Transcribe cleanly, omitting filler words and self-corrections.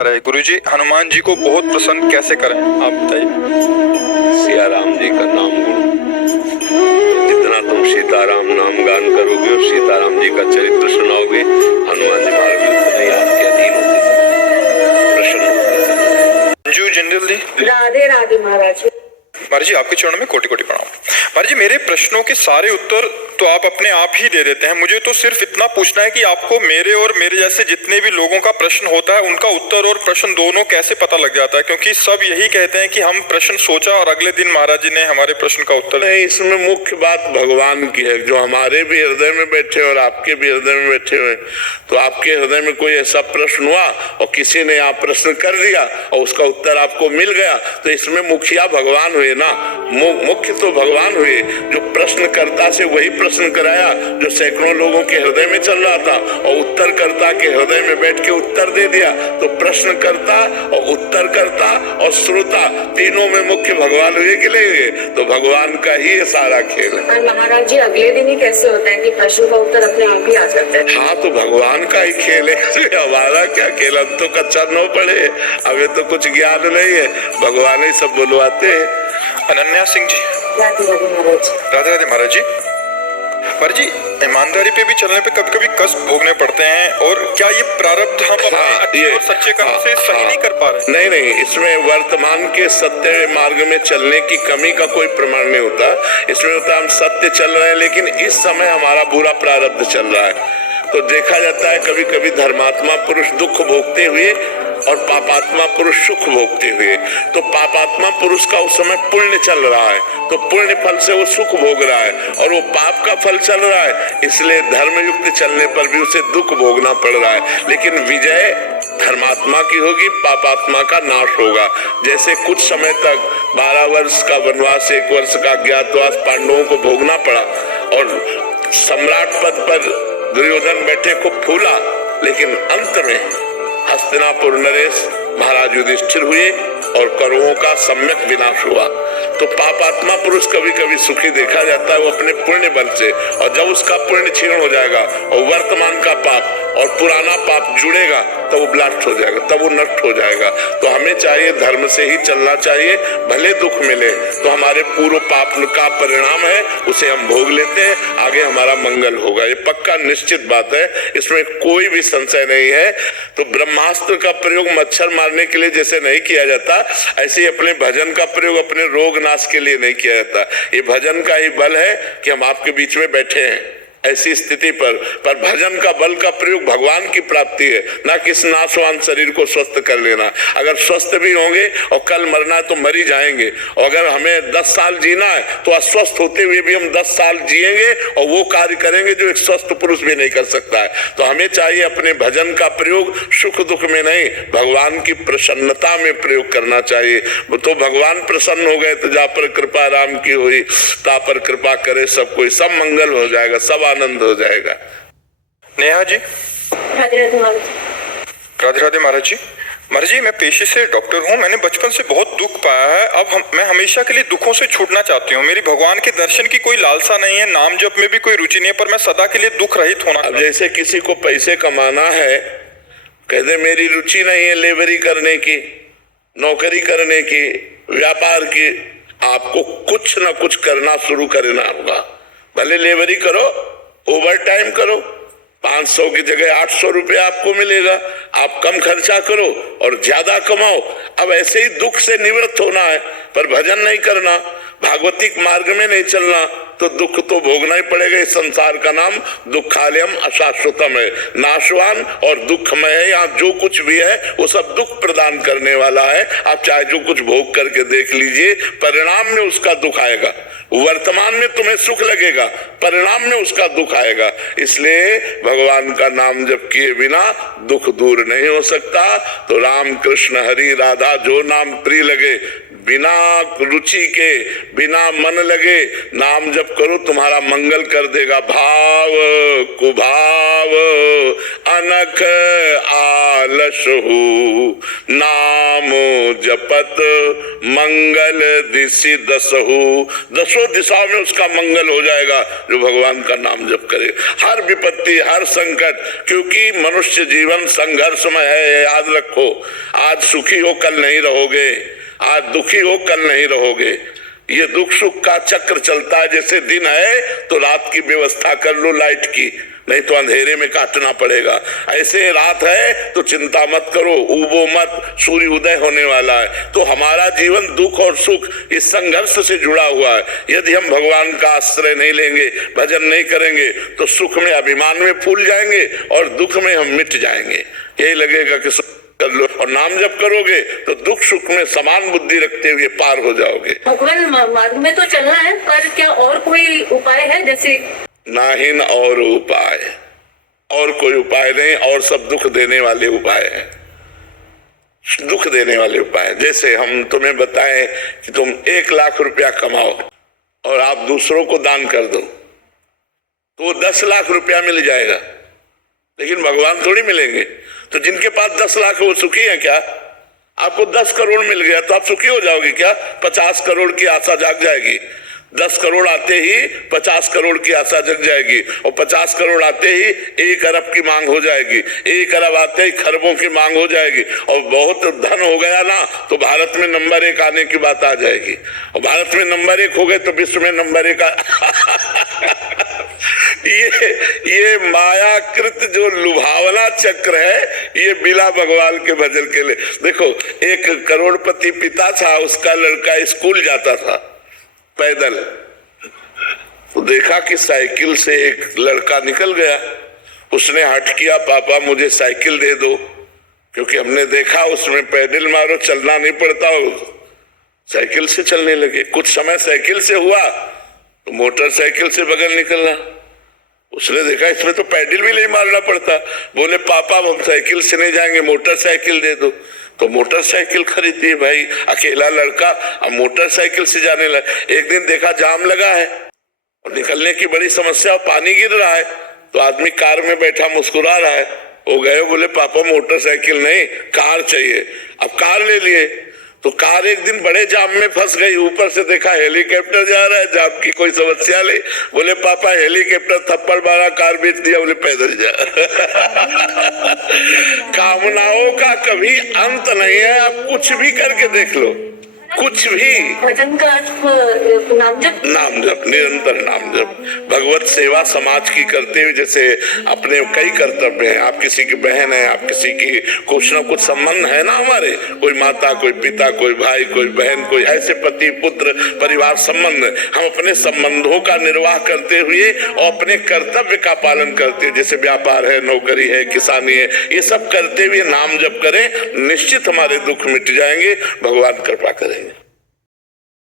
अरे गुरुजी, हनुमान जी को बहुत प्रसन्न कैसे करें, आप बताइए। सिया राम जी का नाम गुण, जितना तुम सीताराम नाम गान करोगे और सीताराम जी का चरित्र सुनाओगे, हनुमान जी महाराज उतने ही आपके अधीन होते चले, प्रसन्न होते चले। अंजू जिंदल जी, राधे राधे महाराज। महाराज जी, आपके चरणों में कोटि कोटि प्रणाम। महाराज जी, मेरे प्रश्नों के सारे उत्तर तो आप अपने आप ही दे देते हैं। मुझे तो सिर्फ इतना पूछना है कि आपको मेरे और मेरे जैसे जितने भी लोगों का प्रश्न होता है उनका उत्तर और प्रश्न दोनों कैसे पता लग जाता है, क्योंकि सब यही कहते हैं कि हम प्रश्न सोचा और अगले दिन महाराज जी ने हमारे प्रश्न का उत्तर नहीं, इसमें मुख्य बात भगवान की है, जो हमारे भी हृदय में बैठे और आपके भी हृदय में बैठे हुए। तो आपके हृदय में कोई ऐसा प्रश्न हुआ और किसी ने आप प्रश्न कर दिया और उसका उत्तर आपको मिल गया, तो इसमें मुखिया भगवान हुए ना, मुख्य तो भगवान हुए। जो प्रश्नकर्ता से वही प्रश्न कराया जो सैकड़ों लोगों के हृदय में चल रहा था, और उत्तरकर्ता के हृदय में बैठ के उत्तर दे दिया। तो प्रश्नकर्ता और उत्तरकर्ता और श्रोता तीनों में मुख्य भगवान हुए कि नहीं? तो भगवान का ही ये सारा खेल है। और महाराज जी, अगले दिन ही कैसे होता है कि प्रश्न का उत्तर अपने आप ही आ जाता है? हाँ, तो भगवान का ही खेल है, हमारा क्या खेल? हम तो कच्चा न पड़े, हमें तो कुछ ज्ञान नहीं है, भगवान ही सब बुलवाते हैं। अनन्या सिंह जी, राधे राधे महाराज। राधे राधे महाराज जी। महाराज जी, ईमानदारी पे भी चलने पे कभी कभी कष्ट भोगने पड़ते हैं, और क्या ये प्रारब्ध हम अपने अच्छे और सच्चे कर्म से सही नहीं कर पा रहे? नहीं नहीं, इसमें वर्तमान के सत्य मार्ग में चलने की कमी का कोई प्रमाण नहीं होता। इसमें होता है हम सत्य चल रहे हैं, लेकिन इस समय हमारा बुरा प्रारब्ध चल रहा है। तो देखा जाता है कभी कभी धर्मात्मा पुरुष दुख भोगते हुए और पापात्मा पुरुष सुख भोगते हुए। तो पापात्मा पुरुष का उस समय पुण्य चल रहा है, तो पुण्य फल से वो सुख भोग रहा है, और वो पाप का फल चल रहा है, इसलिए धर्म युक्त चलने पर भी उसे दुख भोगना पड़ रहा है। लेकिन विजय धर्मात्मा की होगी, पापात्मा का नाश होगा। जैसे कुछ समय तक 12 वर्ष का वनवास, 1 वर्ष का अज्ञातवास पांडवों को भोगना पड़ा, और सम्राट पद पर दुर्योधन बैठे खूब फूला, लेकिन अंत में हस्तिनापुर नरेश महाराज युधिष्ठिर हुए और कौरवों का सम्यक विनाश हुआ। तो पापात्मा पुरुष कभी कभी सुखी देखा जाता है वो अपने पुण्य बल से, और जब उसका पुण्य क्षीण हो जाएगा और वर्तमान का पाप और पुराना पाप जुड़ेगा तब वो ब्लास्ट हो जाएगा, तब वो नष्ट हो जाएगा। तो हमें चाहिए धर्म से ही चलना चाहिए, भले दुख मिले तो हमारे पूर्व पाप का परिणाम है, उसे हम भोग लेते हैं, आगे हमारा मंगल होगा। ये पक्का निश्चित बात है, इसमें कोई भी संशय नहीं है। तो ब्रह्मास्त्र का प्रयोग मच्छर मारने के लिए जैसे नहीं किया जाता, ऐसे ही अपने भजन का प्रयोग अपने रोग नाश के लिए नहीं किया जाता। ये भजन का ही बल है कि हम आपके बीच में बैठे हैं ऐसी स्थिति पर भजन का बल का प्रयोग भगवान की प्राप्ति है, ना कि इस नाशवान शरीर को स्वस्थ कर लेना। अगर स्वस्थ भी होंगे और कल मरना है तो मर ही जाएंगे, और अगर हमें 10 साल जीना है तो अस्वस्थ होते हुए भी हम 10 साल जिएंगे और वो कार्य करेंगे जो एक स्वस्थ पुरुष भी नहीं कर सकता है। तो हमें चाहिए अपने भजन का प्रयोग सुख दुख में नहीं, भगवान की प्रसन्नता में प्रयोग करना चाहिए। तो भगवान प्रसन्न हो गए तो जा पर कृपा राम की हुई, ता पर कृपा करे सब कोई, सब मंगल हो जाएगा, सब आनंद हो जाएगा। नेहा जी, राधे राधे महाराज। राधे राधे महाराज जी। महाराज जी, मैं पेशे से डॉक्टर हूँ, मैंने बचपन से बहुत दुख पाया है। अब मैं हमेशा के लिए दुखों से छूटना चाहती हूँ। मेरी भगवान के दर्शन की कोई लालसा नहीं है, नाम जप में भी कोई रुचि नहीं है, पर मैं सदा के लिए दुख रहित होना। अब जैसे किसी को पैसे कमाना है, कहते मेरी रुचि नहीं है लेबरी करने की, नौकरी करने की, व्यापार की, आपको कुछ ना कुछ करना शुरू करना होगा। भले लेबरी करो, ओवर टाइम करो, 500 की जगह 800 रुपया आपको मिलेगा। आप कम खर्चा करो और ज्यादा कमाओ। अब ऐसे ही दुख से निवृत्त होना है, पर भजन नहीं करना, भागवतिक मार्ग में नहीं चलना, तो दुख तो भोगना ही पड़ेगा। इस संसार का नाम दुखालयम अशाश्वतम है, नाशवान और दुखमय है। यहाँ जो कुछ भी है वो सब दुख प्रदान करने वाला है। आप चाहे जो कुछ भोग करके देख लीजिए, परिणाम में उसका दुख आएगा। वर्तमान में तुम्हें सुख लगेगा, परिणाम में उसका दुख आएगा। इसलिए भगवान का नाम जप किए बिना दुख दूर नहीं हो सकता। तो राम कृष्ण हरि राधा जो नाम प्रिय लगे, बिना रुचि के, बिना मन लगे नाम जप करो, तुम्हारा मंगल कर देगा। भाव कुभाव अनख आलस हो, नाम जपत मंगल दिशि दसहु, दसों दिशाओं में उसका मंगल हो जाएगा जो भगवान का नाम जप करे। हर विपत्ति, हर संकट, क्योंकि मनुष्य जीवन संघर्षमय है, याद रखो। आज सुखी हो कल नहीं रहोगे, आज दुखी हो कल नहीं रहोगे। ये दुख सुख का चक्र चलता है। जैसे दिन है तो रात की व्यवस्था कर लो लाइट की, नहीं तो अंधेरे में काटना पड़ेगा। ऐसे रात है तो चिंता मत करो, उबो मत, सूर्य उदय होने वाला है। तो हमारा जीवन दुख और सुख इस संघर्ष से जुड़ा हुआ है। यदि हम भगवान का आश्रय नहीं लेंगे, भजन नहीं करेंगे, तो सुख में अभिमान में फूल जाएंगे और दुख में हम मिट जाएंगे। यही लगेगा कि कर लो, और नाम जब करोगे तो दुख सुख में समान बुद्धि रखते हुए पार हो जाओगे। भगवान मार्ग में तो चलना है, पर क्या और कोई उपाय है? जैसे नाहीन और उपाय, और कोई उपाय नहीं, और सब दुख देने वाले उपाय हैं, दुख देने वाले उपाय। जैसे हम तुम्हें बताएं कि तुम 1 लाख रुपया कमाओ और आप दूसरों को दान कर दो तो 10 लाख रुपया मिल जाएगा, लेकिन भगवान थोड़ी मिलेंगे। तो जिनके पास 10 लाख है वो सुखी है क्या? आपको 10 करोड़ मिल गया तो आप सुखी हो जाओगे क्या? 50 करोड़ की आशा जाग जाएगी। 10 करोड़ आते ही 50 करोड़ की आशा जग जाएगी, और 50 करोड़ आते ही 1 अरब की मांग हो जाएगी, 1 अरब आते ही खरबों की मांग हो जाएगी, और बहुत धन हो गया ना तो भारत में नंबर 1 आने की बात आ जाएगी, और भारत में नंबर 1 हो गए तो विश्व में नंबर 1 ये मायाकृत जो लुभावना चक्र है, ये बिना भगवान के भजन के लिए। देखो, एक करोड़पति पिता था, उसका लड़का स्कूल जाता था पैदल, तो देखा कि साइकिल से एक लड़का निकल गया। उसने हट किया, पापा मुझे साइकिल दे दो, क्योंकि हमने देखा उसमें पैडल मारो चलना नहीं पड़ता, साइकिल से चलने लगे। कुछ समय साइकिल से हुआ तो मोटरसाइकिल से बगल निकलना। उसने देखा इसमें तो पैडल भी नहीं मारना पड़ता। बोले पापा हम साइकिल से नहीं जाएंगे, मोटरसाइकिल दे दो। तो मोटरसाइकिल खरीदी। भाई अकेला लड़का अब मोटरसाइकिल से जाने लगा। एक दिन देखा जाम लगा है और निकलने की बड़ी समस्या, पानी गिर रहा है, तो आदमी कार में बैठा मुस्कुरा रहा है। वो गए, बोले पापा मोटरसाइकिल नहीं कार चाहिए। अब कार ले लिए, तो कार एक दिन बड़े जाम में फंस गई। ऊपर से देखा हेलीकॉप्टर जा रहा है, जाम की कोई समस्या नहीं। बोले पापा हेलीकॉप्टर थप्पड़ मारा, कार बेच दिया। बोले पैदल जा। कामनाओं का कभी अंत नहीं है, आप कुछ भी करके देख लो, कुछ भी। भजन का नाम जप, नाम जप, निरंतर नाम जप। भगवत सेवा समाज की करते हुए, जैसे अपने कई कर्तव्य हैं। आप किसी की बहन है, आप किसी की कुछ ना कुछ संबंध है ना हमारे, कोई माता, कोई पिता, कोई भाई, कोई बहन, कोई ऐसे पति पुत्र परिवार संबंध। हम अपने संबंधों का निर्वाह करते हुए और अपने कर्तव्य का पालन करते हुए, जैसे व्यापार है, नौकरी है, किसानी है, ये सब करते हुए नाम जप करें, निश्चित हमारे दुख मिट जाएंगे, भगवान कृपा करें।